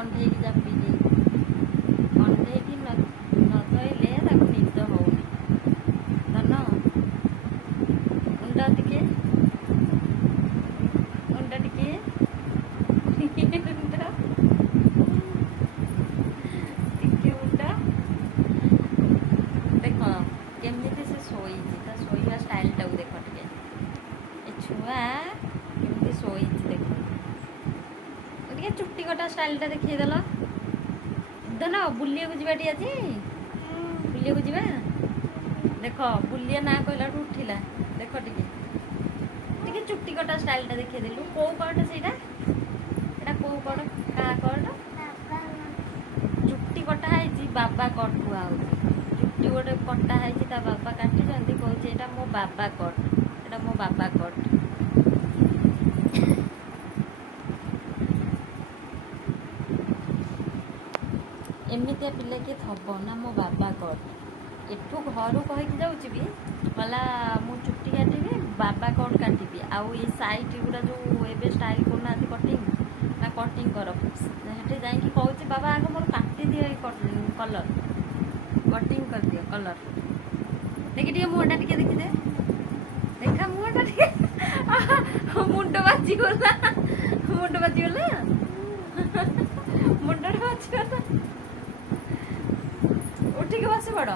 କଣ୍ଢେଇକି ଚାପି ଦେଇଛି। କଣ୍ଢେଇକି ନ ଧୋଇଲେ ତାକୁ ନିଦ ହଉନି। ଧନ ମୁଣ୍ଡ ଟିକେ ମୁଣ୍ଡ ଟିକେ ଟିକେ ମୁଣ୍ଡ ଦେଖ କେମିତି ସେ ଶୋଇଛି। ତା ଶୋଇବା ଷ୍ଟାଇଲଟାକୁ ଦେଖ ଟିକେ। ଏ ଛୁଆ କେମିତି ଶୋଇଛି ଦେଖ। ଟିକେ ଚୁଟି କଟା ଷ୍ଟାଇଲଟା ଦେଖେଇଦେଲ। ଧନ ବୁଲିବାକୁ ଯିବା ଟି ଆଜି? ବୁଲିବାକୁ ଯିବା? ଦେଖ ବୁଲିଆ ନା କହିଲାଠୁ ଉଠିଲା। ଦେଖ ଟିକେ ଟିକେ ଚୁଟି କଟା ଷ୍ଟାଇଲଟା ଦେଖେଇଦେଲୁ। କୋଉ କଟ ସେଇଟା? ଏଇଟା କୋଉ କଟ? କାହା କଟ? ଚୁଟି କଟା ହେଇଛି ବାବା କଟ କୁହା ହଉଛି। ଚୁଟି ଗୋଟେ କଟା ହେଇଛି ତା ବାବା କାଟିଛନ୍ତି, କହୁଛି ଏଇଟା ମୋ ବାବା କଟ, ଏଇଟା ମୋ ବାବା କଟ। ଏମିତିଆ ପିଲା କିଏ ଥବ ନା ମୋ ବାବା କଟ। ଏଠୁ ଘରୁ କହିକି ଯାଉଛି ବି କହିଲା ମୁଁ ଚୁଟି କାଟିବି ବାବା କଟ କାଟିବି। ଆଉ ଏଇ ସାଇଟ୍ ଗୁଡ଼ା ଯେଉଁ ଏବେ ଷ୍ଟାଇଲ୍ କରୁନାହାନ୍ତି କଟିଂ ନା କଟିଂ କର, ସେଠି ଯାଇକି କହୁଛି ବାବା ଆଗ ମୋର କାଟିଦିଅ ଏଇ କଲର୍, କଟିଂ କରିଦିଅ କଲର୍। ଦେଖି ଟିକେ ମୁହଁଟା ଟିକେ ଦେଖିଦେ, ଦେଖା ମୁହଁଟା ଟିକେ। ମୁଣ୍ଡ ବାଜିଗଲା, ମୁଣ୍ଡ ବାଜିଗଲା, ମୁଣ୍ଡଟା ବାଜିଗଲା। ଉଠିକି ବସି ପଡ଼,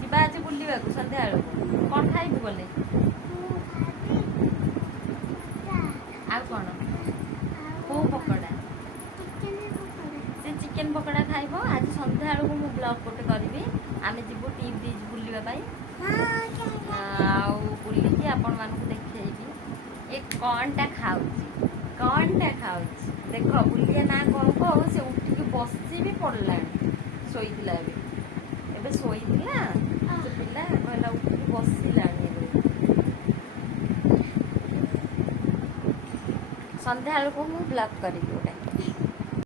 ଯିବା ଆଜି ବୁଲିବାକୁ ସନ୍ଧ୍ୟାବେଳକୁ। କ'ଣ ଖାଇବୁ ଗଲେ? ଆଉ କ'ଣ? କେଉଁ ପକୋଡ଼ା? ସେ ଚିକେନ୍ ପକୋଡ଼ା ଖାଇବ। ଆଜି ସନ୍ଧ୍ୟାବେଳକୁ ମୁଁ ବ୍ଲଗ୍ ଗୋଟେ କରିବି। ଆମେ ଯିବୁ ଟି ବ୍ରିଜ୍ ବୁଲିବା ପାଇଁ। ଆଉ ବୁଲିକି ଆପଣମାନଙ୍କୁ ଦେଖେଇବି ଏ କ'ଣଟା ଖାଉଛି, କ'ଣଟା ଖାଉଛି। ଦେଖ ବୁଲିଆ ନା କ'ଣ କହୁ ସେ ଉଠିକି ବସି ବି ପଡ଼ିଲାଣି। ଶୋଇଥିଲା ଏବେ ଶୋଇଥିଲା ସେ ପିଲା, କହିଲା ଉଠିକି ବସିଲାଣି ଏବେ। ସନ୍ଧ୍ୟାବେଳକୁ ମୁଁ ବ୍ଲଗ୍ କରିବି ଗୋଟେ।